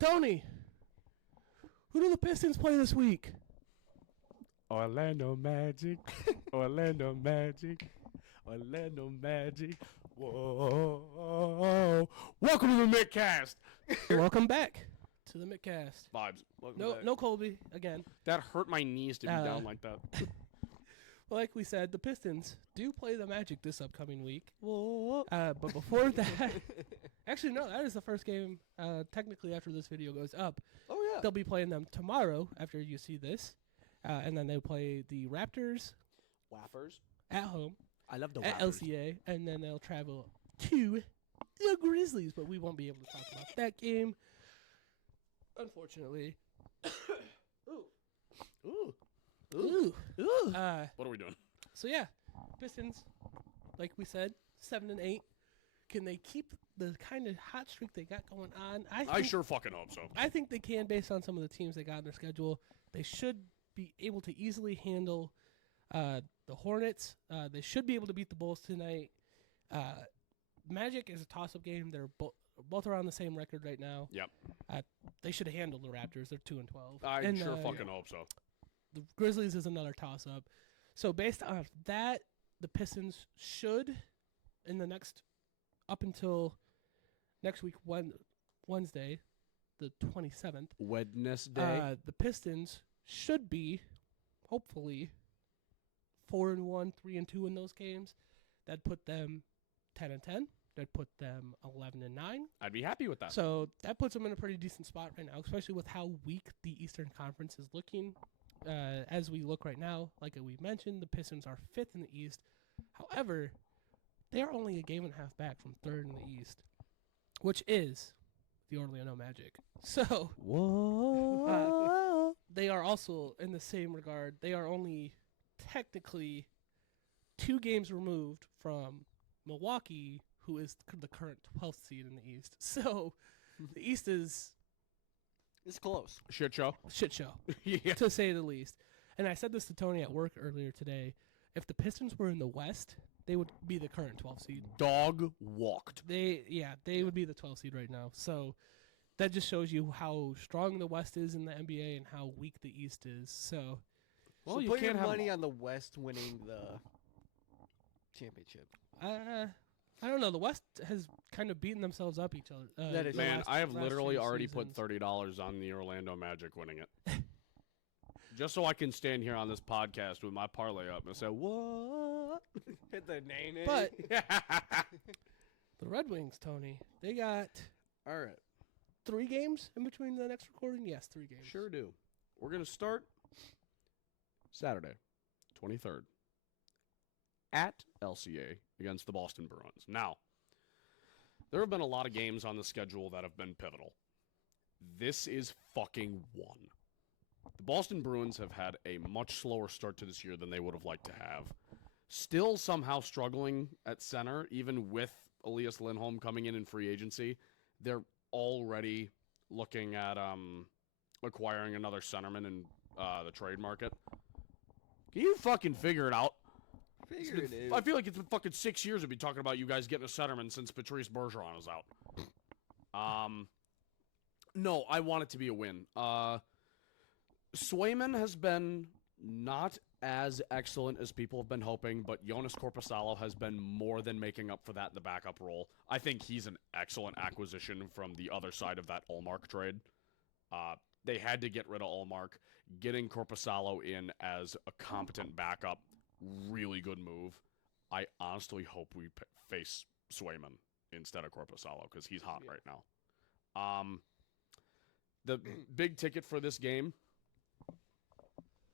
Tony, who do the Pistons play this week? Orlando Magic. Orlando Magic. Orlando Magic. Whoa. Welcome to the Mittcast. Welcome back to the Mittcast. Vibes. Welcome back. No Colby again. That hurt my knees to be down like that. Like we said, the Pistons do play the Magic this upcoming week. But before that, actually no, that is the first game. Technically, after this video goes up, they'll be playing them tomorrow after you see this, and then they'll play the Raptors, Waffers at home. I love the at Waffers. LCA, and then they'll travel to the Grizzlies, but we won't be able to talk about that game, unfortunately. Ooh. What are we doing? So yeah, Pistons, like we said, 7-8. Can they keep the kind of hot streak they got going on? I sure fucking hope so. I think they can, based on some of the teams they got on their schedule. They should be able to easily handle the Hornets. They should be able to beat the Bulls tonight. Magic is a toss-up game. They're both around the same record right now. Yep. They should handle the Raptors. They're 2-12. I sure fucking hope so. The Grizzlies is another toss-up. So based on that, the Pistons should, in the next, up until next week, Wednesday, the 27th. Wednesday. The Pistons should be, hopefully, 4-1, 3-2 in those games. That'd put them 10-10. That'd put them 11-9. I'd be happy with that. So that puts them in a pretty decent spot right now, especially with how weak the Eastern Conference is looking. As we look right now, like we mentioned, the Pistons are 5th in the East. However, they are only a game and a half back from 3rd in the East, which is the Orlando Magic. So they are also, in the same regard, they are only technically 2 games removed from Milwaukee, who is the current 12th seed in the East. So the East is... It's close. Shit show. Yeah. To say the least. And I said this to Tony at work earlier today. If the Pistons were in the West, they would be the current 12th seed. Dog walked. They would be the 12th seed right now. So that just shows you how strong the West is in the NBA and how weak the East is. So, So you put can't your have money on the West winning the championship. I don't know. The West has kind of beaten themselves up each other. That is- Man, I have last literally few already seasons. put $30 on the Orlando Magic winning it. Just so I can stand here on this podcast with my parlay up and say, what? Hit the name in. But the Red Wings, Tony, they got all right. 3 games in between the next recording? Yes, 3 games. Sure do. We're going to start Saturday, 23rd, at LCA against the Boston Bruins. Now, there have been a lot of games on the schedule that have been pivotal. This is fucking one. The Boston Bruins have had a much slower start to this year than they would have liked to have. Still somehow struggling at center, even with Elias Lindholm coming in free agency. They're already looking at acquiring another centerman in the trade market. Can you fucking figure it out? I feel like it's been fucking 6 years we've been talking about you guys getting a centerman since Patrice Bergeron was out. No, I want it to be a win. Swayman has been not as excellent as people have been hoping, but Jonas Korpisalo has been more than making up for that in the backup role. I think he's an excellent acquisition from the other side of that Ullmark trade. They had to get rid of Ullmark. Getting Korpisalo in as a competent backup, really good move. I honestly hope we face Swayman instead of Korpisalo because he's hot right now. The big ticket for this game,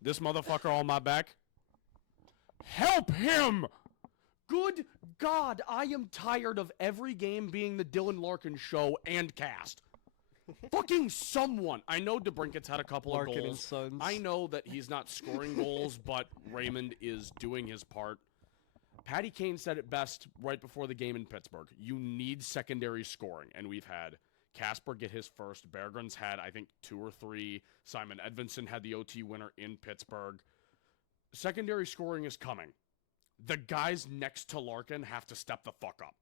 this motherfucker on my back, help him! Good God, I am tired of every game being the Dylan Larkin show and cast. Fucking someone. I know DeBrincat's had a couple Larkin of and goals. Sons. I know that he's not scoring goals, but Raymond is doing his part. Patty Kane said it best right before the game in Pittsburgh. You need secondary scoring, and we've had Kasper get his first. Berggren's had, I think, 2 or 3. Simon Edvinsson had the OT winner in Pittsburgh. Secondary scoring is coming. The guys next to Larkin have to step the fuck up.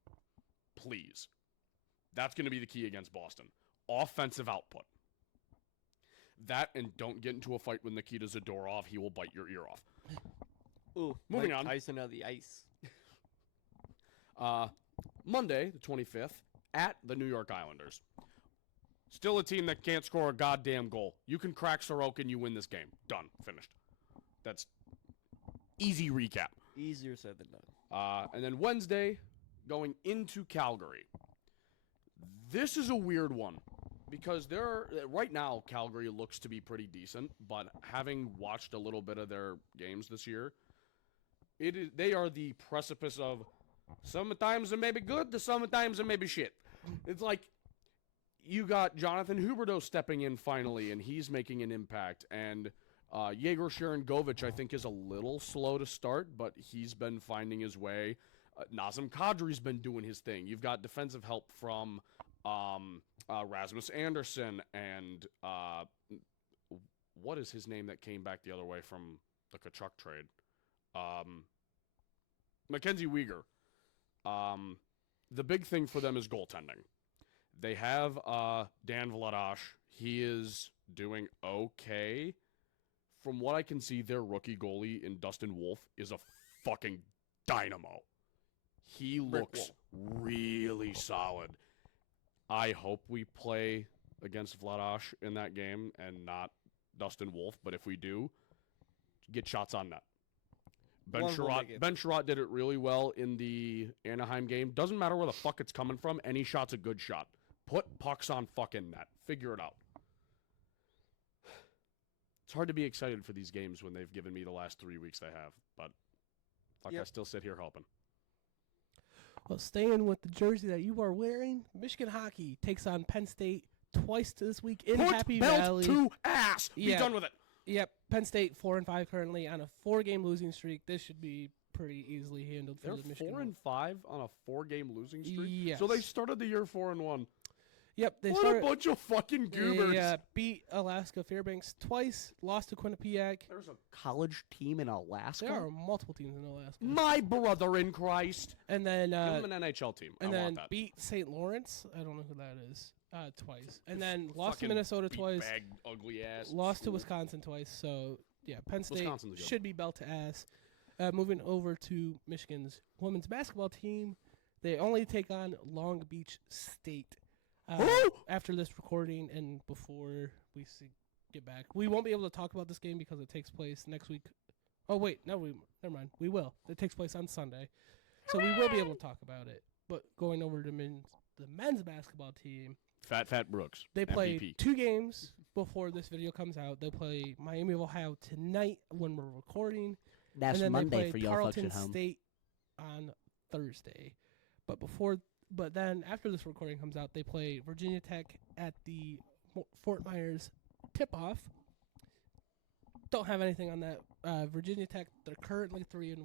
Please. That's going to be the key against Boston. offensive output. That and don't get into a fight with Nikita Zadorov. He will bite your ear off. Ooh, Moving Mike on. Tyson of the ice. Monday, the 25th, at the New York Islanders. Still a team that can't score a goddamn goal. You can crack Sorokin, you win this game. Done. Finished. That's easy recap. Easier said than done. And then Wednesday, going into Calgary. This is a weird one because right now Calgary looks to be pretty decent, but having watched a little bit of their games this year, they are the precipice of sometimes it may be good, sometimes it may be shit. It's like you got Jonathan Huberdeau stepping in finally, and he's making an impact, and Yegor Sharangovich, I think, is a little slow to start, but he's been finding his way. Nazem Kadri's been doing his thing. You've got defensive help from Rasmus Anderson and what is his name that came back the other way from the Kachuk trade? Mackenzie Weegar. The big thing for them is goaltending. They have Dan Vladash. He is doing okay. From what I can see, their rookie goalie in Dustin Wolf is a fucking dynamo. He looks really solid. I hope we play against Vladash in that game and not Dustin Wolf, but if we do, get shots on net. Ben Sherratt did it really well in the Anaheim game. Doesn't matter where the fuck it's coming from. Any shot's a good shot. Put pucks on fucking net. Figure it out. It's hard to be excited for these games when they've given me the last 3 weeks they have, but fuck, I still sit here hoping. Well, staying with the jersey that you are wearing, Michigan hockey takes on Penn State twice this week in Happy Valley. Put belt to ass. Be done with it. Yep, Penn State 4-5 currently on a 4-game losing streak. This should be pretty easily handled for the Michigan. They're 4-5 on a 4-game losing streak. Yes. So they started the year 4-1. Yep, What a bunch of fucking goobers. They beat Alaska Fairbanks twice, lost to Quinnipiac. There's a college team in Alaska? There are multiple teams in Alaska. My brother in Christ. And then give them an NHL team. And I then want that. beat St. Lawrence. I don't know who that is. Twice. And then lost to Minnesota twice. Bag, ugly ass. Lost to Wisconsin twice. So, yeah, Penn State should be belt to ass. Moving over to Michigan's women's basketball team, they only take on Long Beach State. After this recording and before we get back, we won't be able to talk about this game because it takes place next week. Oh wait, never mind. We will. It takes place on Sunday, so we will be able to talk about it. But going over to the men's basketball team, Fat Brooks. they play MVP. 2 games before this video comes out. They play Miami of Ohio tonight when we're recording. That's and then Monday they play for y'all folks Tarleton at home. State on Thursday. But then after this recording comes out, they play Virginia Tech at the Fort Myers tip-off. Don't have anything on that. Virginia Tech, they're currently 3-1.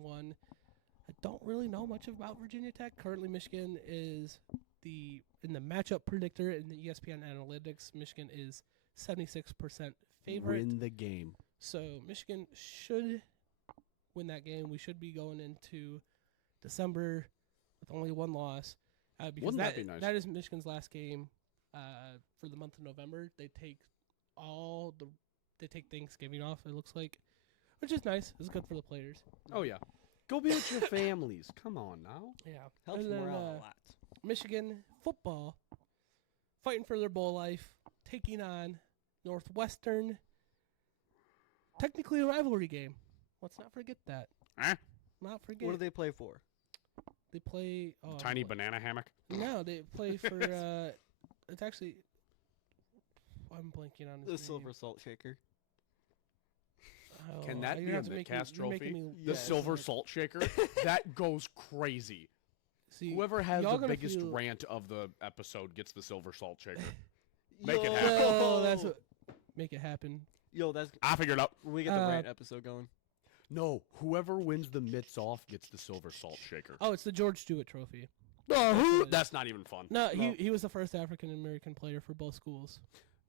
I don't really know much about Virginia Tech. Currently, Michigan is in the matchup predictor in the ESPN Analytics. Michigan is 76% favorite. Win the game. So Michigan should win that game. We should be going into December with only 1 loss. Because Wouldn't that be nice? That is Michigan's last game for the month of November. They take Thanksgiving off, it looks like, which is nice. It's good for the players. Oh, yeah. Go be with your families. Come on now. Yeah. Helps And then, morale a lot. Michigan football, fighting for their bowl life, taking on Northwestern. Technically a rivalry game. Let's not forget that. Not forget. What do they play for? They play Tiny banana hammock. No, they play for it's actually I'm blanking on his The name. Silver Salt Shaker. Oh, Can that you're be gonna a have to make me- Mittcast you're making trophy? me The look Silver like- Salt Shaker? That goes crazy. See, Whoever has y'all the gonna biggest feel- rant of the episode gets the Silver Salt Shaker. Make it Yo! happen. No, that's what make it happen. Yo, that's I figured it out. when we get the rant episode going. No, whoever wins the mitts off gets the Silver Salt Shaker. Oh, it's the George Stewart Trophy. That's not even fun. No, he was the first African American player for both schools.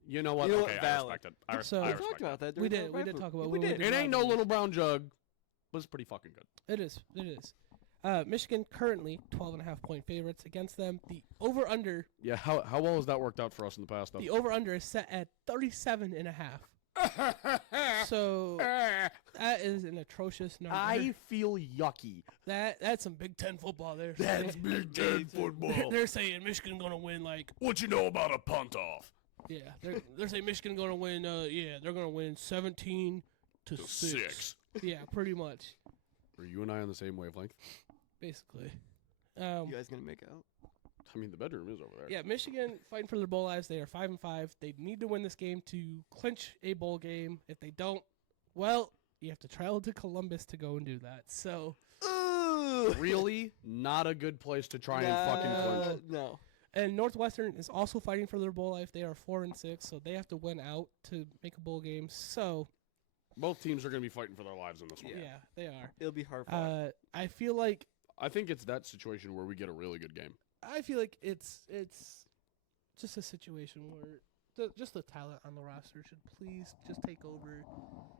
You know what? You know Okay, what? I Valid. respect it. I So- respect We it. talked about that. We during did talk about we when we did. did It ain't no rivalries. little brown jug, but it's pretty fucking good. It is. Michigan currently 12.5-point favorites against them. The over/under Yeah, how well has that worked out for us in the past, though? the over/under is set at 37.5. So that is an atrocious number. I feel yucky. That's some Big Ten football there. That's Big Ten football. They're saying Michigan gonna win like What you know about a punt off? yeah. They're saying Michigan gonna win. They're gonna win 17-6. Yeah, pretty much. Are you and I on the same wavelength? Basically. You guys gonna make out? I mean, the bedroom is over there. Yeah, Michigan fighting for their bowl lives. They are 5-5. They need to win this game to clinch a bowl game. If they don't, well, you have to travel to Columbus to go and do that. So, Really? Not a good place to try and fucking clinch. No. and Northwestern is also fighting for their bowl life. They are 4-6, so they have to win out to make a bowl game. So, Both teams are going to be fighting for their lives in this one. yeah, they are. It'll be hard fought. I feel like I think it's that situation where we get a really good game. it's just a situation where just the talent on the roster should please just take over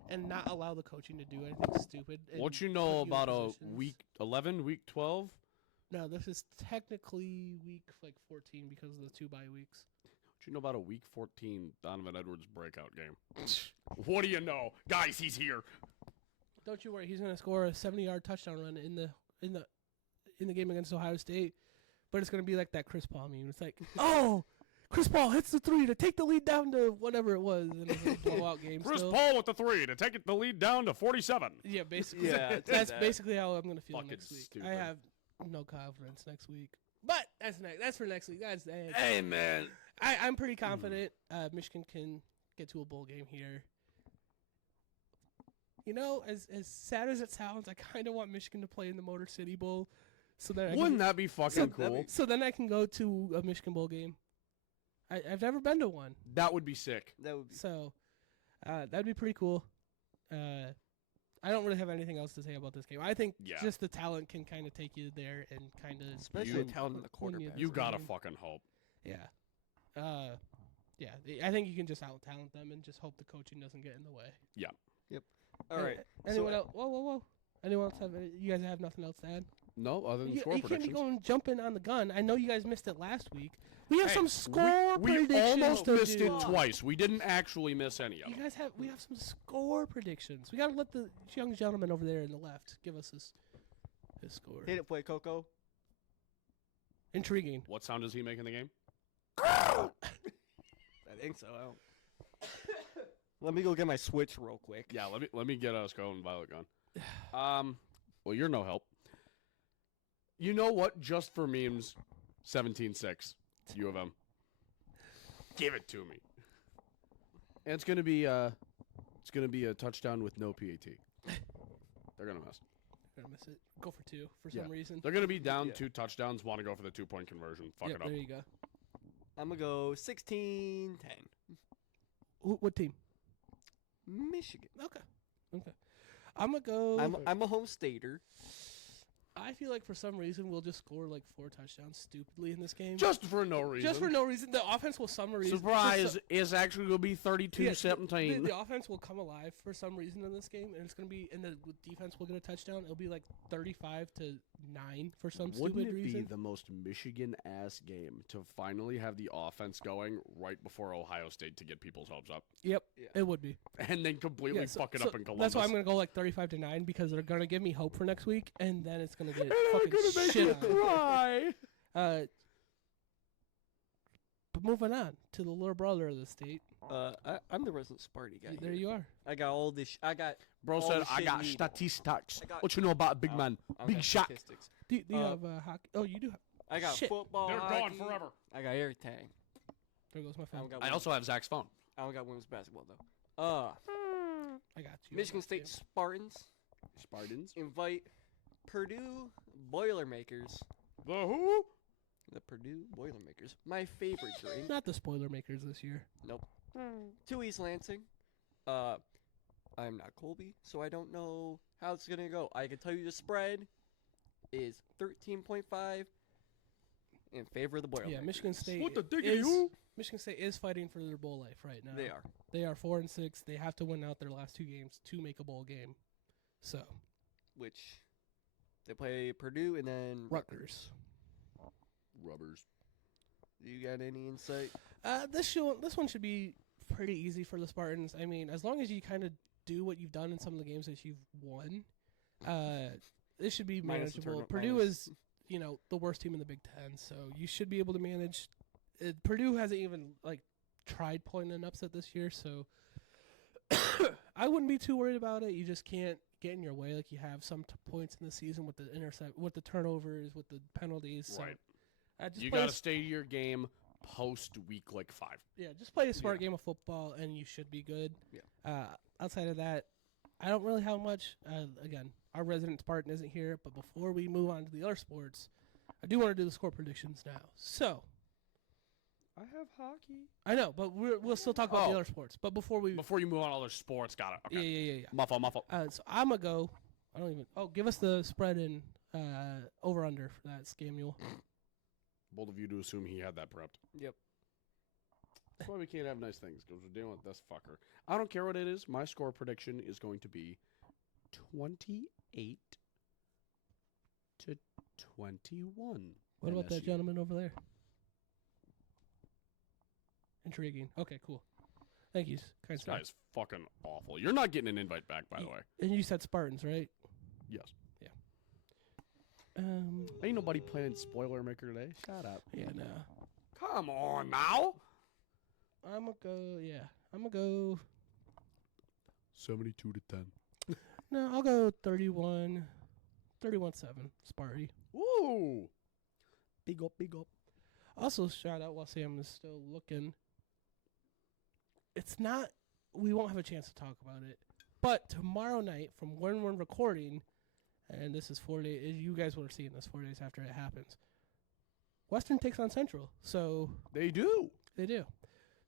and not allow the coaching to do anything stupid. and What you put know in about a positions. week 11, week 12? No, this is technically week 14 because of the 2 bye weeks. What you know about a week 14 Donovan Edwards breakout game? What do you know? Guys, he's here. Don't you worry, he's going to score a 70-yard touchdown run in the game against Ohio State. But it's going to be like that Chris Paul meme. It's like, oh, Chris Paul hits the 3 to take the lead down to whatever it was in a blowout game. Chris still. Paul with the 3 to take the lead down to 47. Yeah, basically. Yeah, it's That's that. basically how I'm going to feel Fucking next week. stupid. I have no confidence next week. But that's for next week. Hey, man. I'm pretty confident Michigan can get to a bowl game here. You know, as sad as it sounds, I kind of want Michigan to play in the Motor City Bowl. So that Wouldn't that be fucking that'd cool? be- So then I can go to a Michigan Bowl game. I've never been to one. That would be sick. That would be. So that'd be pretty cool. I don't really have anything else to say about this game. I think Yeah. just the talent can kind of take you there and kind of Especially You- the talent in the when you- quarterback. You gotta game. fucking hope. yeah. I think you can just out talent them and just hope the coaching doesn't get in the way. All right. Anyone so, else? Whoa. Anyone else have? You guys have nothing else to add? No, other than You score can't be predictions. going jumping on the gun. I know you guys missed it last week. We have Hey, some score we predictions. almost to missed do. it twice. We didn't actually miss any of You them. guys have. We have some score predictions. We gotta let the young gentleman over there in the left give us his score. hit it, play Coco. Intriguing. What sound is he making the game? I think so. Let me go get my Switch real quick. Yeah, let me get us going, Violet Gun. Well, you're no help. You know what? Just for memes, 17-6, U of M. Give it to me. And it's gonna be a touchdown with no PAT. They're gonna miss. Gonna miss it. Go for 2 for Yeah. some reason. They're gonna be down Yeah. 2 touchdowns. Want to go for the 2-point conversion? Fuck Yep, it up. there you go. I'm gonna go 16-10. What team? Michigan. Okay. I'm gonna go. I'm a home stater. I feel like for some reason we'll just score like 4 touchdowns stupidly in this game. Just for no reason. Just for no reason. The offense will Surprise is actually going to be 32-17. The offense will come alive for some reason in this game, and it's going to be, and the defense will get a touchdown. It'll be like 35-9 for some Wouldn't stupid it reason. be the most Michigan-ass game to finally have the offense going right before Ohio State to get people's hopes up, Yep, Yeah. it would be. and then completely Yeah, so- fuck it so up in Columbus? That's why I'm going to go like 35-9 because they're going to give me hope for next week, and then it's going to get And I'm fucking gonna make shit you on. cry. But moving on to the little brother of the state. I'm the resident Sparty guy. There here. you are. I got all this. I got. Bro all said, the I shit got needed. statistics. I got- What you know about a big I- man? I Big got shot. statistics. Do you Uh, have hockey? Oh, you do. I got Shit. football. They're gone hockey. forever. I got everything. There goes my I phone. don't got. I women's- also have Zach's phone. I don't got women's basketball though. I got you. Michigan State Spartans Spartans. invite Purdue Boilermakers. The who? The Purdue Boilermakers. My favorite drink. Not the spoiler makers this year. Nope. To East Lansing. I'm not Colby, so I don't know how it's gonna go. I can tell you the spread is 13.5 in favor of the Boilermakers. Yeah, Michigan State. What the diggity is, who? Michigan State is fighting for their bowl life right now. They are. They are 4-6. They have to win out their last 2 games to make a bowl game. So Which They play Purdue and then Rutgers. Rubbers. Do you got any insight? This one should be pretty easy for the Spartans. I mean, as long as you kind of do what you've done in some of the games that you've won, this should be Minus the manageable. turn- Purdue minus- is, the worst team in the Big Ten, so you should be able to manage. Purdue hasn't even tried pulling an upset this year, so I wouldn't be too worried about it. You just can't get in your way like you have some points in the season with the with the turnovers, with the penalties. So, Right. just You play got a to stay to your game post week 5. just play a smart Yeah. game of football, and you should be good. Yeah. Outside of that, I don't really have much. Again, our resident Spartan isn't here, but before we move on to the other sports, I do want to do the score predictions now. So, I have hockey. I know, but we'll still talk about the Oh. other sports. But before we... Before you move on to other sports, got it. Okay. Yeah. Muffle. So I'm going to go... I don't even... Oh, give us the spread and over-under for that, Scamuel. Bold of you to assume he had that prepped. Yep. That's why we can't have nice things, because we're dealing with this fucker. I don't care what it is. My score prediction is going to be 28 to 21. What about that NSU. gentleman over there? Intriguing. Okay, cool. Thank you. Kind This guy is fucking awful. You're not getting an invite back, by the way. And you said Spartans, right? Yes. Yeah. Ain't nobody playing Spoiler Maker today. Shut up. Yeah, no. Come on now. I'm going to go... Yeah. I'm going to go... 72 to 10. No, I'll go 31-7, Sparty. Ooh. Big up. Also, shout out while Sam is still looking. It's not... We won't have a chance to talk about it. But tomorrow night, from when we're recording, and this is 4 days... You guys will see this 4 days after it happens. Western takes on Central. So... They do. They do.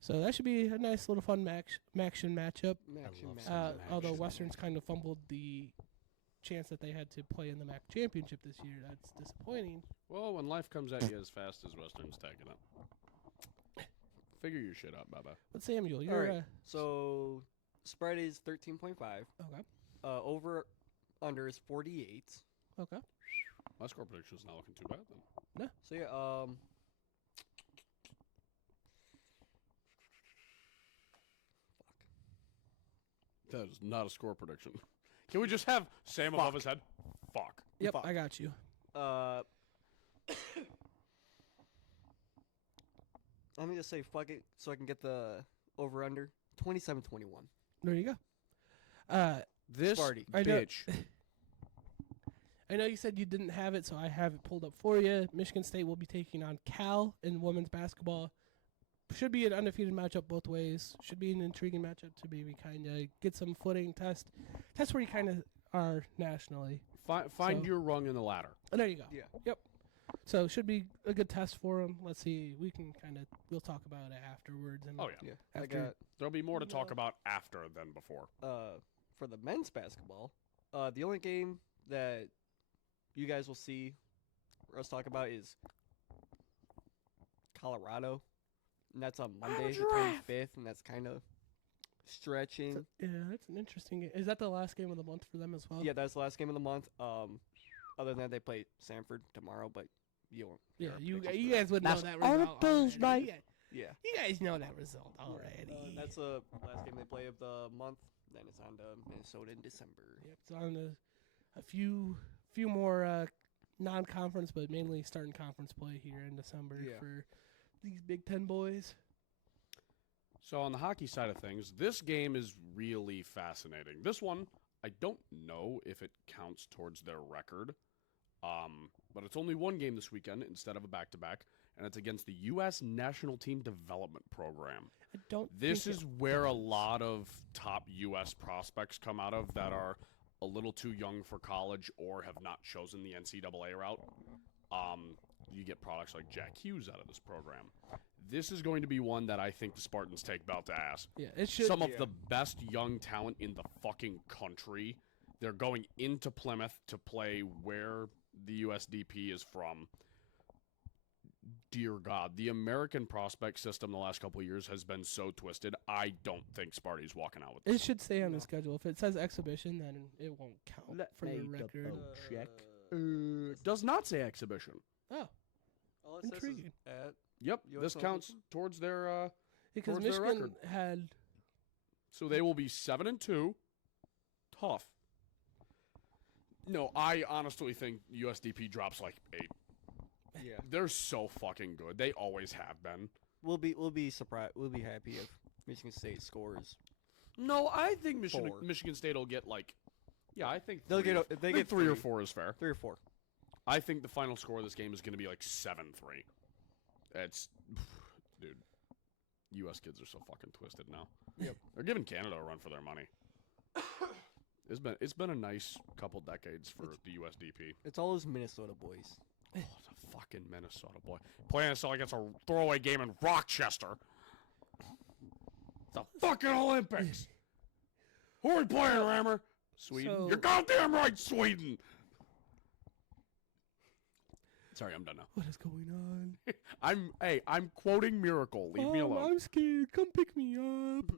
So that should be a nice little fun matchup. love Central. Although action. Western's kind of fumbled the chance that they had to play in the MAC championship this year. That's disappointing. Well, when life comes at you as fast as Western's taking it. Figure your shit out, Baba. But Samuel, you're... All right. So spread is 13.5. Okay. Over under is 48. Okay. My score prediction's not looking too bad then. So yeah, That is not a score prediction. Can we just have Sam above his head? Fuck. Yep, Fuck. I got you. Let me just say fuck it so I can get the over under 27-21. There you go. This Sparty. I know- bitch. I know you said you didn't have it, so I have it pulled up for you. Michigan State will be taking on Cal in women's basketball. Should be an undefeated matchup both ways. Should be an intriguing matchup to maybe kind of get some footing, test where you kind of are nationally. Find So- your rung in the ladder. Oh, there you go. Yeah. Yep. So should be a good test for them. Let's see. We'll talk about it afterwards. And Oh, yeah. Yeah. I After- got There'll be more to talk about after than before. for the men's basketball. The only game that you guys will see us talk about is Colorado, and that's on Monday, the 25th, and that's kind of stretching. Yeah, that's an interesting game. Is that the last game of the month for them as well? Yeah, that's the last game of the month. Other than that, they play Sanford tomorrow, but you won't. Yeah, hear our you predictions for guys would know That's that on result. Thursday. already. that. Yeah. You guys know that result already. That's the last game they play of the month. Then it's on to Minnesota in December. Yep, it's on a few more non-conference, but mainly starting conference play here in December Yeah. for these Big Ten boys. So on the hockey side of things, this game is really fascinating. This one, I don't know if it counts towards their record, but it's only one game this weekend instead of a back-to-back, and it's against the U.S. National Team Development Program. I don't. This think is where a lot of top U.S. prospects come out of that are a little too young for college or have not chosen the NCAA route. You get products like Jack Hughes out of this program. This is going to be one that I think the Spartans take belt to ass. Yeah, it should. Some of yeah. the best young talent in the fucking country. They're going into Plymouth to play where the USDP is from. Dear God, the American prospect system the last couple of years has been so twisted. I don't think Sparty's walking out with this. It should stay on No. the schedule. If it says exhibition, then it won't count for the record. check. Does not say exhibition. Oh, All it says is intriguing. at Yep, US this counts Open? towards their Because towards their Michigan record. had So they will be 7-2. Tough. No, I honestly think USDP drops like 8. Yeah. They're so fucking good. They always have been. We'll be surprised. We'll be happy if Michigan State scores. No, I think Four. Michigan State will get like, yeah, I think They'll three get or- a- if they I think get 3 or three. 4 is fair. 3 or 4. I think the final score of this game is going to be like 7-3. It's, dude, U.S. kids are so fucking twisted now. Yep. They're giving Canada a run for their money. It's been a nice couple decades for the USDP. It's all those Minnesota boys. Oh, the fucking Minnesota boy playing us like it's a throwaway game in Rochester. The fucking Olympics. Who are we playing, Rammer? Sweden. So- You're goddamn right, Sweden. Sorry, I'm done now. what is going on? I'm quoting Miracle. Leave me alone. I'm scared. Come pick me up,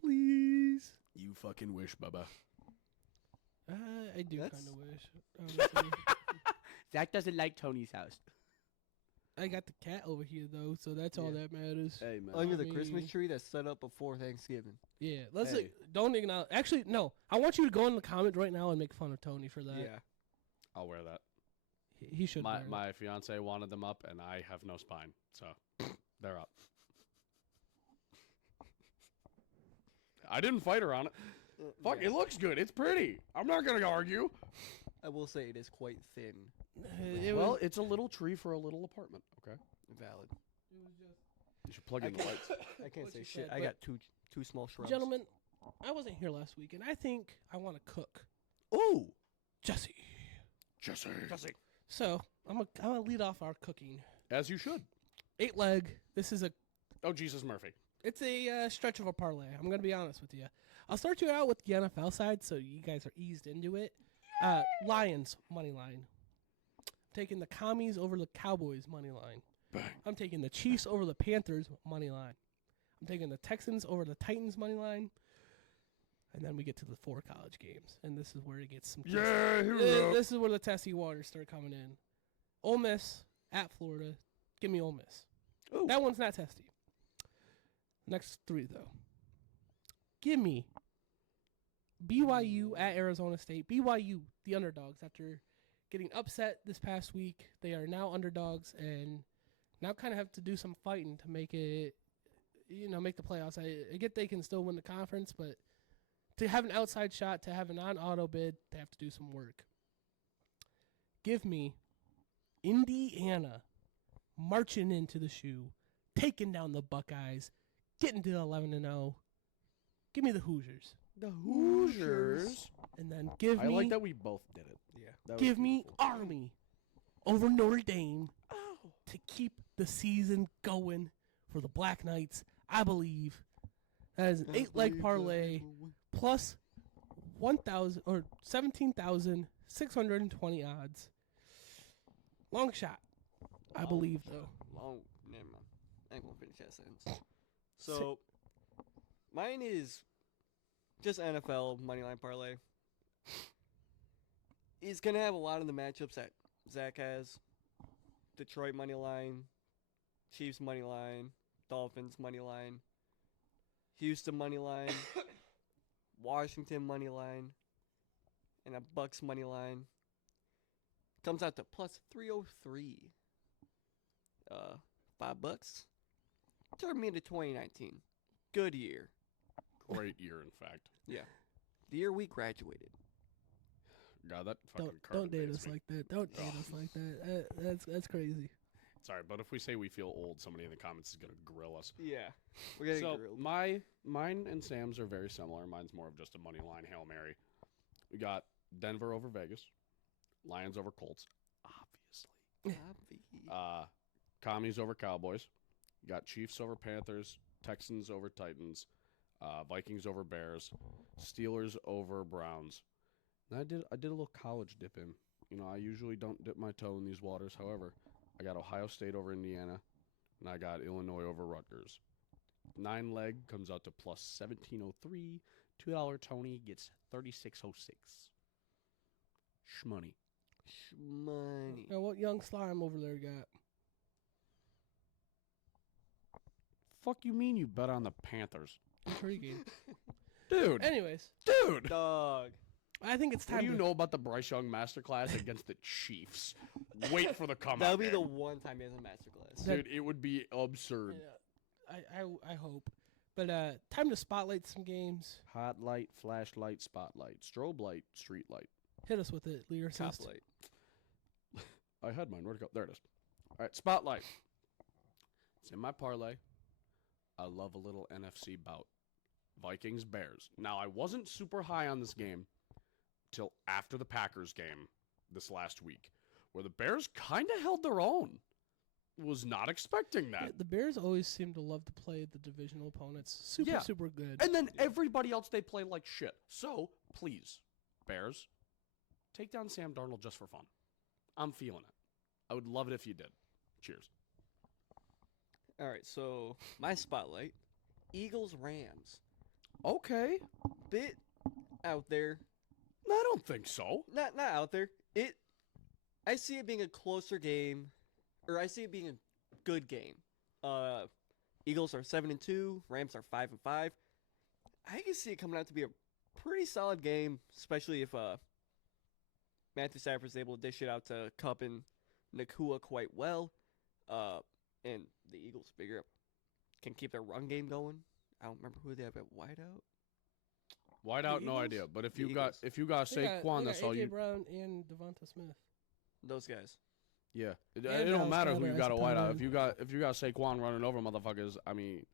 please. You fucking wish, Bubba. I do That's- kind of wish. Honestly. Zach doesn't like Tony's house. I got the cat over here though, so that's all Yeah. that matters. Hey, man. Under I the Christmas mean- tree that's set up before Thanksgiving. Yeah, let's Hey. don't acknowledge. Actually, no. I want you to go in the comment right now and make fun of Tony for that. Yeah. I'll wear that. He should. wear it. My fiance wanted them up, and I have no spine, so they're up. I didn't fight her on it. Fuck, Yeah. it looks good. It's pretty. I'm not gonna argue. I will say it is quite thin. It Well, was, it's a little tree for a little apartment. Okay. Valid. You should plug in the lights. I can't What say you shit. said, I but- got two small shrubs. gentlemen, I wasn't here last week, and I think I want to cook Ooh, Jesse. Jesse. So I'm gonna lead off our cooking. As you should. 8 leg. This is Oh, Jesus Murphy. it's a stretch of a parlay. I'm gonna be honest with you. I'll start you out with the NFL side, so you guys are eased into it. Lions money line. Taking the Commies over the Cowboys money line. Bang. I'm taking the Chiefs over the Panthers money line. I'm taking the Texans over the Titans money line. And then we get to the 4 college games, and this is where it gets some. Yeah, This is where the testy waters start coming in. Ole Miss at Florida. Give me Ole Miss. Ooh. That one's not testy. Next 3 though. Give me BYU at Arizona State. BYU, the underdogs, after getting upset this past week, they are now underdogs and now kind of have to do some fighting to make it, make the playoffs. I get they can still win the conference, but to have an outside shot, to have a non-auto bid, they have to do some work. Give me Indiana marching into the shoe, taking down the Buckeyes, getting to 11-0. Give me the Hoosiers. The Hoosiers. And then give I me like that we both did it. Yeah. That was give me beautiful. Army over Notre Dame to keep the season going for the Black Knights. I believe that is an 8-leg parlay plus 1,000 or 17,620 odds. Long shot, I believe though. Long. Never mind. I ain't gonna finish that sentence. So, mine is just NFL moneyline parlay. He's gonna have a lot of the matchups that Zach has. Detroit money line, Chiefs money line, Dolphins money line, Houston money line, Washington money line, and a Bucks money line. Comes out to plus 303. $5. Turned me into 2019. Good year. Great year, in fact. The year we graduated. God, that fucking Don't date dates us me. like that. Don't date us like that. That's crazy. Sorry, but if we say we feel old, somebody in the comments is gonna grill us. Yeah. We're getting So grilled. mine and Sam's are very similar. Mine's more of just a money line Hail Mary. We got Denver over Vegas, Lions over Colts, obviously. Commies over Cowboys. Got Chiefs over Panthers, Texans over Titans, Vikings over Bears, Steelers over Browns. And I did a little college dip in. I usually don't dip my toe in these waters. However, I got Ohio State over Indiana, and I got Illinois over Rutgers. 9-leg comes out to plus 1703. $2 Tony gets 3606. Shmoney. Money. Now, what young slime over there got? Fuck you mean you bet on the Panthers? Intriguing. Dude. Anyways, Dude. Dog. I think it's time What do you to know about the Bryce Young masterclass against the Chiefs? Wait for the comeback. That'll be the game. one time he has a masterclass. That- Dude, it would be absurd. Yeah, I hope. But time to spotlight some games. Hot light, flashlight, spotlight, strobe light, street light. Hit us with it, Lear. Top light. I had mine. Where'd it go? There it is. All right, spotlight. It's in my parlay. I love a little NFC bout. Vikings Bears. Now, I wasn't super high on this game till after the Packers game this last week, where the Bears kind of held their own. Was not expecting that. Yeah, the Bears always seem to love to play the divisional opponents. Super good. And then everybody else, they play like shit. So, please, Bears, take down Sam Darnold just for fun. I'm feeling it. I would love it if you did. Cheers. All right, so my spotlight, Eagles Rams. Okay. Bit out there. No, I don't think so. Not out there. I see it being a closer game, or I see it being a good game. Eagles are 7-2, Rams are 5-5. I can see it coming out to be a pretty solid game, especially if Matthew Stafford's able to dish it out to Kupp and Nakua quite well. And the Eagles can keep their run game going. I don't remember who they have at wideout. Wideout, The no Eagles? idea. But if The you got Eagles. Saquon, that's all AJ you. Brown and Devonta Smith. Those guys. Yeah, it And don't Dallas matter who Goedert you as got a a tight wideout. end. If you got Saquon running over motherfuckers, I mean,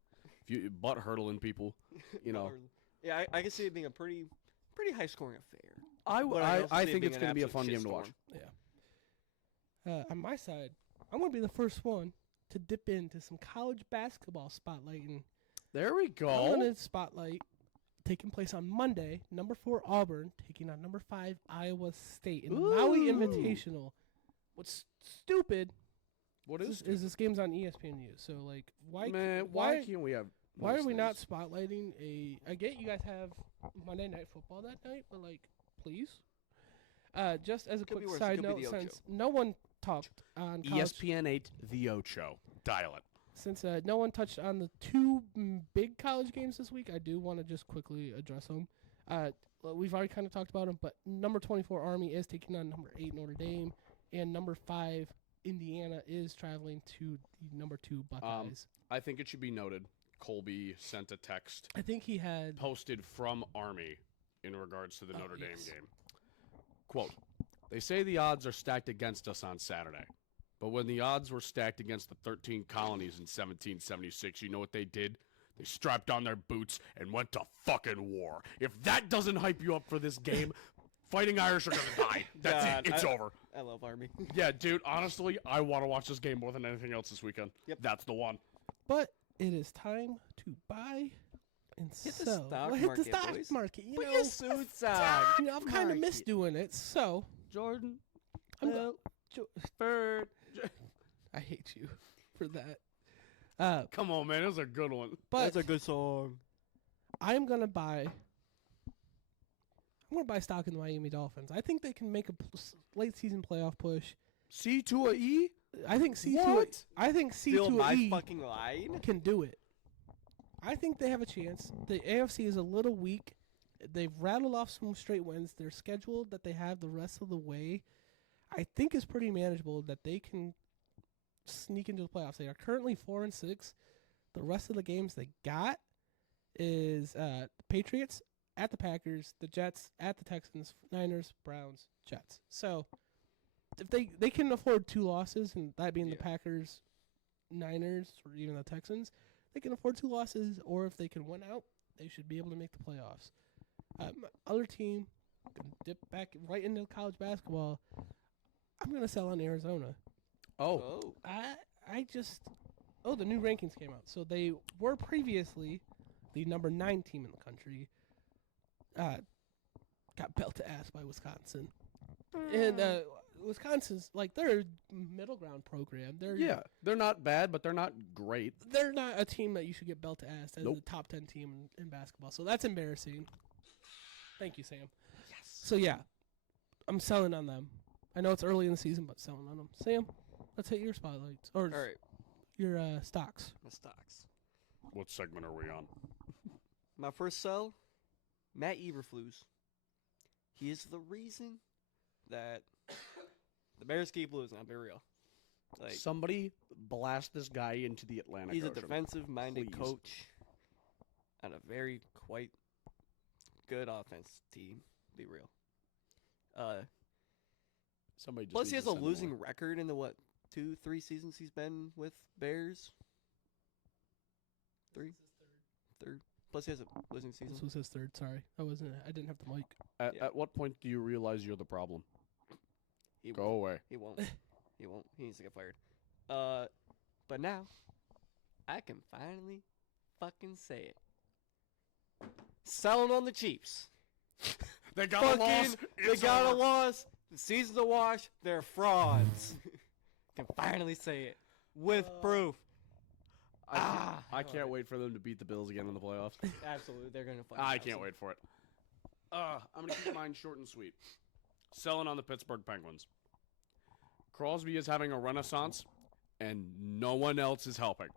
if you butt hurdling people, you know. Yeah, I can see it being a pretty high scoring affair. I But I also see it think being it's an going to be a absolute fun game to watch. shitstorm. On my side, I'm going to be the first one to dip into some college basketball spotlighting. There we I'm go. going to spotlight taking place on Monday. Number 4 Auburn taking on number 5 Iowa State in the Maui Ooh. Invitational. What's stupid What is is this game's on ESPNU. So like, why can't we have? why nice are we not things? spotlighting a? I get you guys have Monday Night Football that night, but like, please. Just as a Could be quick worse. It side could be note, the Ocho. since no one talked on college, ESPN 8 The Ocho. Dial it. since no one touched on the two big college games this week, I do want to just quickly address them. We've already kind of talked about them, but number 24 Army is taking on number 8 Notre Dame, and number 5 Indiana is traveling to the number 2 Buckeyes. I think it should be noted. Colby sent a text I think he had posted from Army in regards to the Notre Dame yes. game. Quote, they say the odds are stacked against us on Saturday. But when the odds were stacked against the 13 colonies in 1776, you know what they did? They strapped on their boots and went to fucking war. If that doesn't hype you up for this game, Fighting Irish are going to die. That's God, it. It's over. I love Army. Yeah, dude, honestly, I want to watch this game more than anything else this weekend. Yep. That's the one. But it is time to buy and Hit the sell. stock Hit the market, stock boys. market. You Put know, your suits on. you know, I've kind of missed doing it. So Jordan, I'm go- Bird. I hate you for that. Come on, man. That was a good one. But That's a good song. I'm gonna buy stock in the Miami Dolphins. I think they can make a late season playoff push. C to a E? I think C2. What? I think C Steal to my E fucking line. can do it. I think they have a chance. The AFC is a little weak. They've rattled off some straight wins. Their schedule that they have the rest of the way, I think, is pretty manageable. That they can sneak into the playoffs. They are currently 4-6. The rest of the games they got is the Patriots at the Packers, the Jets at the Texans, Niners, Browns, Jets. So if they can afford 2 losses, and that being the Yeah. Packers, Niners, or even the Texans, they can afford 2 losses. Or if they can win out, they should be able to make the playoffs. My other team can dip back right into college basketball. I'm gonna sell on Arizona. Oh. The new rankings came out. So they were previously the number 9 team in the country. Got belted ass by Wisconsin. And Wisconsin's like, they're a middle ground program. They're not bad, but they're not great. They're not a team that you should get belted ass as Nope. the top 10 team in basketball. So that's embarrassing. Thank you, Sam. Yes. So yeah, I'm selling on them. I know it's early in the season, but selling on them. Sam, let's hit your spotlights or All right, your stocks. my stocks. What segment are we on? My first sell, Matt Eberflus. He is the reason that the Bears keep losing. I'll be real. Like, Somebody blast this guy into the Atlantic he's a Ocean. defensive-minded Please. coach on a very quite good offense team. Be real. Somebody just Plus, he needs has to a send him losing more. record in the 2-3 seasons he's been with Bears. Third. Plus, he has a losing season. This was his third. Sorry, I didn't have the mic. Yeah. At what point do you realize you're the problem? He Go away. He won't. He won't. He needs to get fired. But now, I can finally fucking say it. Selling on the Chiefs. They got a loss. They got a loss. The season's a wash. They're frauds. Can finally say it with proof. I can't wait for them to beat the Bills again in the playoffs. Absolutely, they're gonna fight. I can't wait for it. I'm gonna keep mine short and sweet. Selling on the Pittsburgh Penguins. Crosby is having a renaissance, and no one else is helping.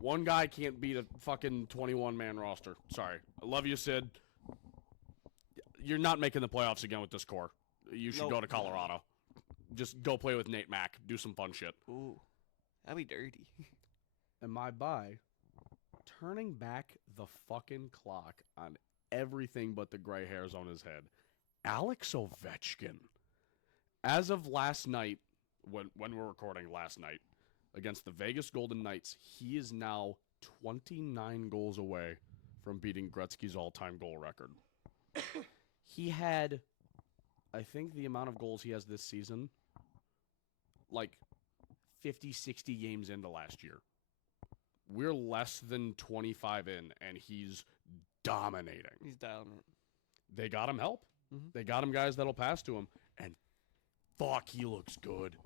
One guy can't beat a fucking 21-man roster. Sorry. I love you, Sid. You're not making the playoffs again with this core. You should Nope. go to Colorado. Just go play with Nate Mack. Do some fun shit. Ooh, that'd be dirty. And my buy, turning back the fucking clock on everything but the gray hairs on his head, Alex Ovechkin. As of last night, when we're recording last night, against the Vegas Golden Knights, he is now 29 goals away from beating Gretzky's all-time goal record. He had, I think the amount of goals he has this season, like 50, 60 games into last year. We're less than 25 in, and he's dominating. He's dialing it. They got him help. Mhm. They got him guys that'll pass to him, and fuck, he looks good.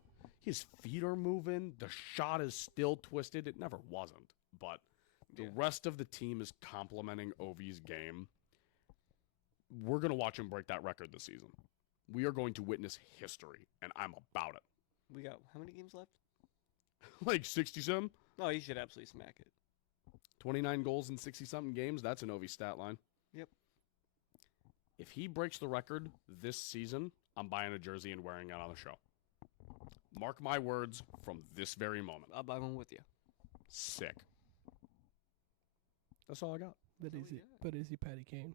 His feet are moving. The shot is still twisted. It never wasn't, but the Yeah. rest of the team is complimenting Ovi's game. We're going to watch him break that record this season. We are going to witness history, and I'm about it. We got how many games left? Like 60-some? No, he should absolutely smack it. 29 goals in 60-something games? That's an Ovi stat line. Yep. If he breaks the record this season, I'm buying a jersey and wearing it on the show. Mark my words from this very moment. I'll buy one with you. Sick. That's all I got. But That's is all we he? got. But is he Patty Kane?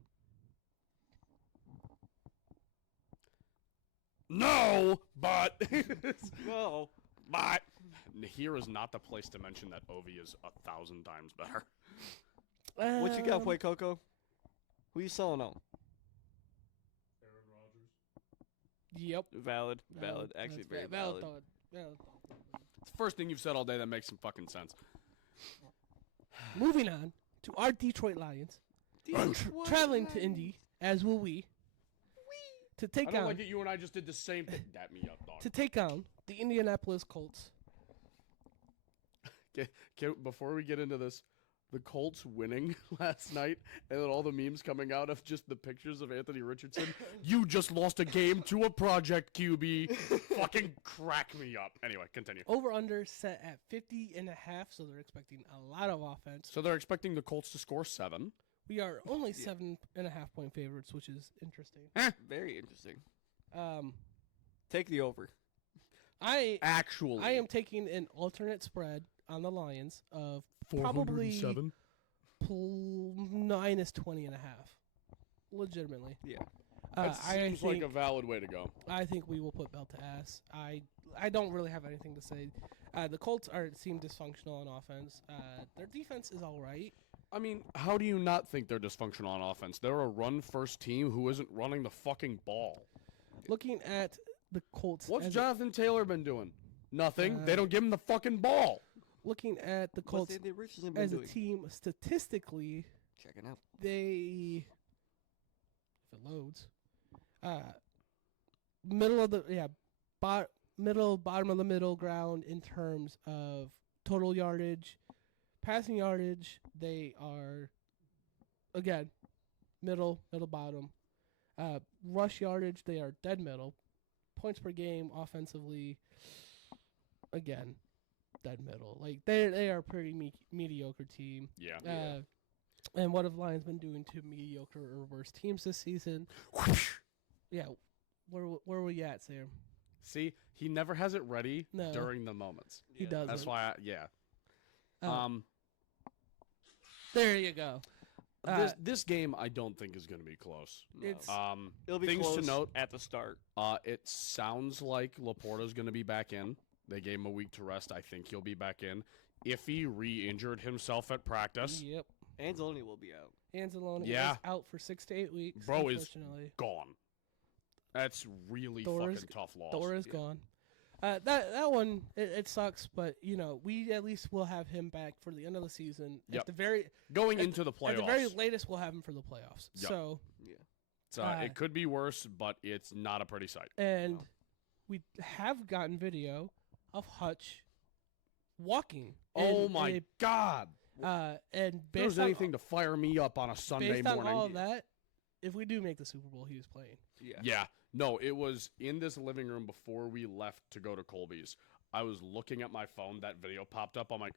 No, but No. but here is not the place to mention that Ovi is 1,000 times better. What you got, Boy Coco? Who you selling on? Aaron Rodgers. Yep. Valid. Actually, That's very valid valid. thought. Valid thought. It's the first thing you've said all day that makes some fucking sense. Moving on to our Detroit Lions, traveling to Indy, as will we, to I take don't on like that you and I just did the same thing. Dap me up, dog. to take on the Indianapolis Colts. Before we get into this, the Colts winning last night, and then all the memes coming out of just the pictures of Anthony Richardson. You just lost a game to a project QB. Fucking crack me up. Anyway, continue. Over under set at 50.5, so they're expecting a lot of offense. So they're expecting the Colts to score 7. We are only 7.5 point favorites, which is interesting. Very interesting. Um, Take the over. I Actually, am taking an alternate spread on the Lions of probably minus 20.5. Legitimately. Yeah. that I seems think like a valid way to go. I think we will put belt to ass. I don't really have anything to say. The Colts seem dysfunctional on offense. Their defense is all right. I mean, how do you not think they're dysfunctional on offense? They're a run-first team who isn't running the fucking ball. Looking at the Colts, What's as Jonathan Taylor been doing? Nothing. They Uh, don't give him the fucking ball. looking at the What's Colts Anthony Richardson been as a doing? team, statistically, Checking out. they, if it loads, middle of the bottom of the middle ground in terms of total yardage, passing yardage. They are again middle bottom. Rush yardage, they are dead middle. points per game offensively. Again, dead middle. Like they are a pretty mediocre team. Yeah. And what have Lions been doing to mediocre or worse teams this season? Yeah, where are we at, Sam? See, he never has it ready No. during the moments. He doesn't. That's why, There you go. This game I don't think is going to be close. No. It's It'll be things close to note. at the start. It sounds like Laporta's going to be back in. They gave him a week to rest. I think he'll be back in. If he re-injured himself at practice, Yep. Anzalone will be out. Anzalone Yeah. is out for 6 to 8 weeks. Bro is unfortunately. gone. That's really Thor's- fucking tough loss. Thor is Yeah. gone. That one it sucks, but we at least will have him back for the end of the season. Yep. At the very Going at into the playoffs. At the very latest, we'll have him for the playoffs. Yep. So Yeah. It could be worse, but it's not a pretty sight. and Wow. we have gotten video of Hutch walking. Oh in my a- God! and If there was based on anything to fire me up on a Sunday based on morning. all of that, if we do make the Super Bowl, he was playing. Yeah. Yeah. No, it was in this living room before we left to go to Colby's. I was looking at my phone. That video popped up. I'm like,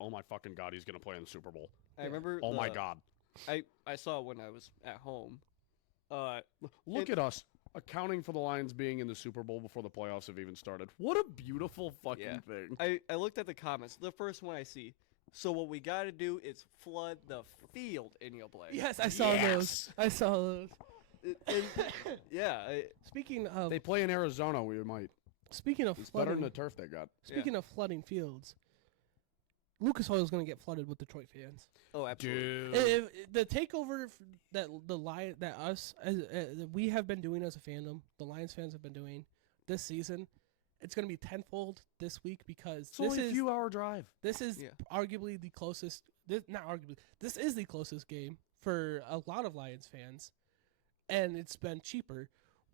oh my fucking God, he's going to play in the Super Bowl. I remember. Oh my God. I saw it when I was at home. Look at us accounting for the Lions being in the Super Bowl before the playoffs have even started. What a beautiful fucking Yeah. thing. I looked at the comments. The first one I see. So what we got to do is flood the field and you'll play. Yes, I saw those. I saw those. Yeah. Speaking of They play in Arizona. We might. speaking of It's better flooding, than the turf they got. speaking of flooding fields, Lucas Oil is going to get flooded with Detroit fans. Oh, absolutely. Dude. The takeover that the Lion that us as we have been doing as a fandom, the Lions fans have been doing this season, it's going to be tenfold this week because It's only a few hour drive. this is Yeah. arguably the closest. Not arguably, this is the closest game for a lot of Lions fans, and it's been cheaper.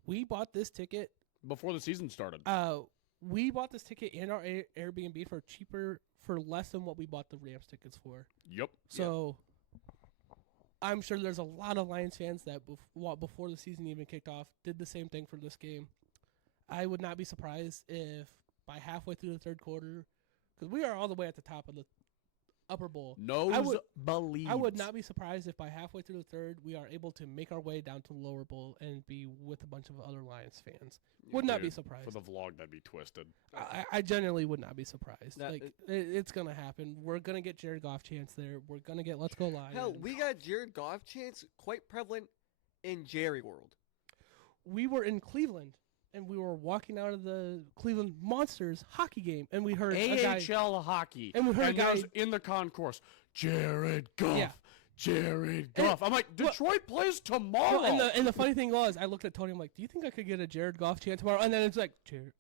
We bought this ticket. Before the season started. We bought this ticket in our Airbnb for cheaper, for less than what we bought the Rams tickets for. Yep. So I'm sure there's a lot of Lions fans that before the season even kicked off did the same thing for this game. I would not be surprised if by halfway through the third quarter, because we are all the way at the top of the upper bowl. Believes. I would not be surprised if by halfway through the third we are able to make our way down to the lower bowl and be with a bunch of other Lions fans. Would not be Dude, surprised. For the vlog, that'd be twisted. I genuinely would not be surprised. That- It's gonna happen. We're gonna get Jared Goff chance there. We're gonna get Let's Go Lions. Hell, we got Jared Goff chance quite prevalent in Jerry World. We were in Cleveland and we were walking out of the Cleveland Monsters hockey game and we heard a guy. AHL hockey. And we heard a guy- there's in the concourse, Jared Goff. Yeah. Jared Goff. I'm like, Detroit plays tomorrow. Well, and the funny thing was, I looked at Tony. I'm like, "Do you think I could get a Jared Goff chance tomorrow?" And then it's like, Jared,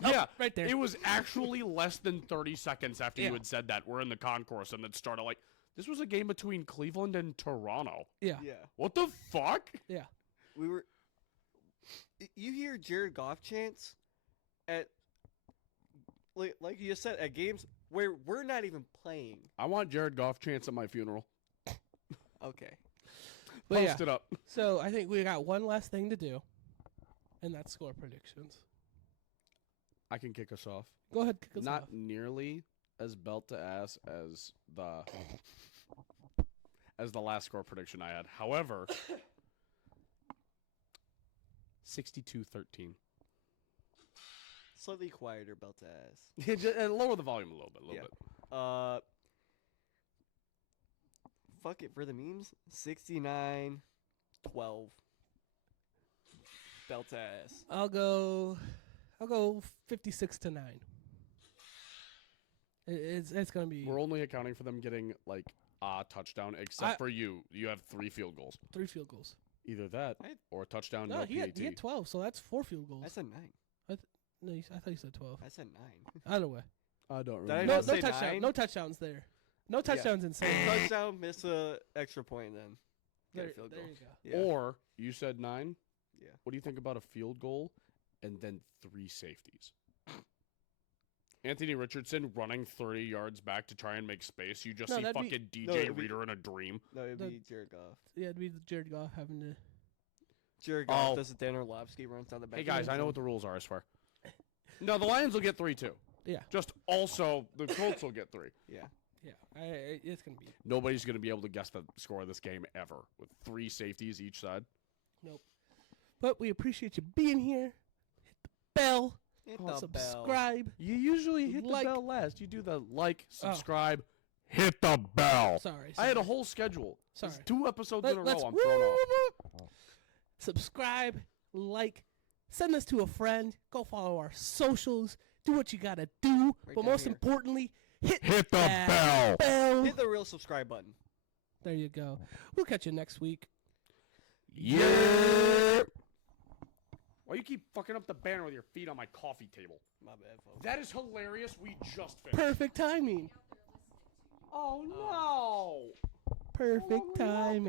yeah, right there. It was actually less than 30 seconds after Yeah. you had said that. We're in the concourse, and it started like, this was a game between Cleveland and Toronto. yeah, What the fuck? We were. You hear Jared Goff chants at, like you said, at games where we're not even playing. I want Jared Goff chance at my funeral. Okay. But Post it up. So I think we got one last thing to do, and that's score predictions. I can kick us off. Go ahead, kick us Not off. nearly as belt to ass as the last score prediction I had. However, 62-13. Slightly quieter belt to ass. Lower the volume a little bit. Yeah. Fuck it for the memes. 69-12. Belt to ass. I'll go 56-9. It's gonna be We're only accounting for them getting like a touchdown, except for you. You have 3 field goals. 3 field goals. Either that I- or a touchdown, No, no he PAT. had 12, so that's 4 field goals. I said 9. No, I thought you said 12. I said 9. Either way, I don't Did I no not say touchdown, 9? no touchdowns there. No touchdowns insane. Touchdown, miss a extra point, then get There, a field there goal. you go. Yeah. Or you said 9. Yeah. What do you think about a field goal and then 3 safeties? Anthony Richardson running 30 yards back to try and make space. You just No, see that'd be- fucking No, DJ it'd be- Reader in a dream. No, it'd The- be Jared Goff. Yeah, it'd be Jared Goff having to. Jared Oh. Goff does a Dan Orlovsky runs down the bench. Hey guys, I know what the rules are. I swear. No, the Lions will get 3 too. Yeah. Just also the Colts will get 3. Yeah. Yeah, it's gonna be. Nobody's gonna be able to guess the score of this game ever with 3 safeties each side. Nope. But we appreciate you being here. Hit the bell. Hit the bell. Subscribe. You usually hit Like- the bell last. You do the like, subscribe, hit the bell. Sorry. I had a whole schedule. Sorry. It's 2 episodes in a Let's row. I'm thrown off. subscribe, like, send us to a friend. Go follow our socials. Do what you gotta do. Right But down most here. importantly, hit Hit the that bell. Hit the real subscribe button. There you go. We'll catch you next week. Yeah. Why you keep fucking up the banner with your feet on my coffee table? My bad, folks. That is hilarious. We just finished. Perfect timing. Oh no. Perfect timing.